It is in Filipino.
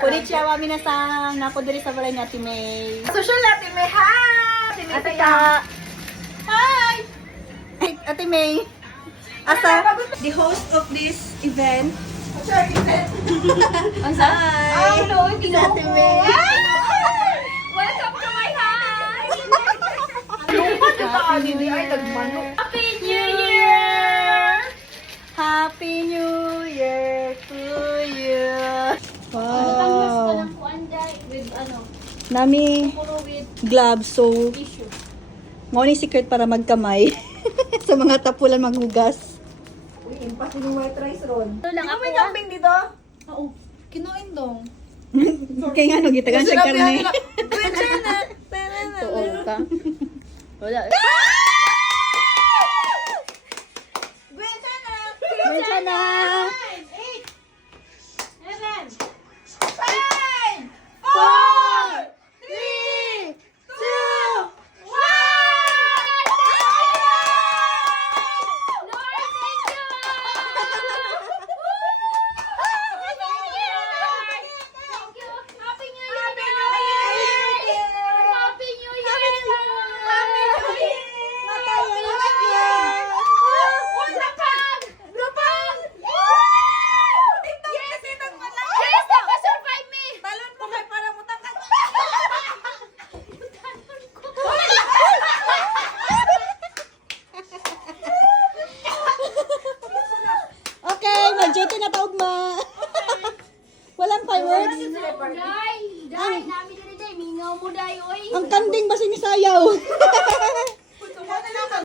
Konnichiwa minasan, nako diri sa balay ni Ate May. Social natin may hi! Ate Ka. Hi! Ate May. Asa? The host of this event. Asa? Hi! Hello, Si Ate May. Welcome to my house! Happy New Year! Happy New Year to you. Wow. With ano, Nami puro with gloves, so tissue. mo ni secret para magkamay sa mga tapulan maghugas. Uy, impas yung white rice ron. Ito lang ako. May camping dito? Oo. Kinoin dong. Kaya nga no, gitagan siya karne. Pwede na. Tuog ka. Wala. Pwede na. Mensa na.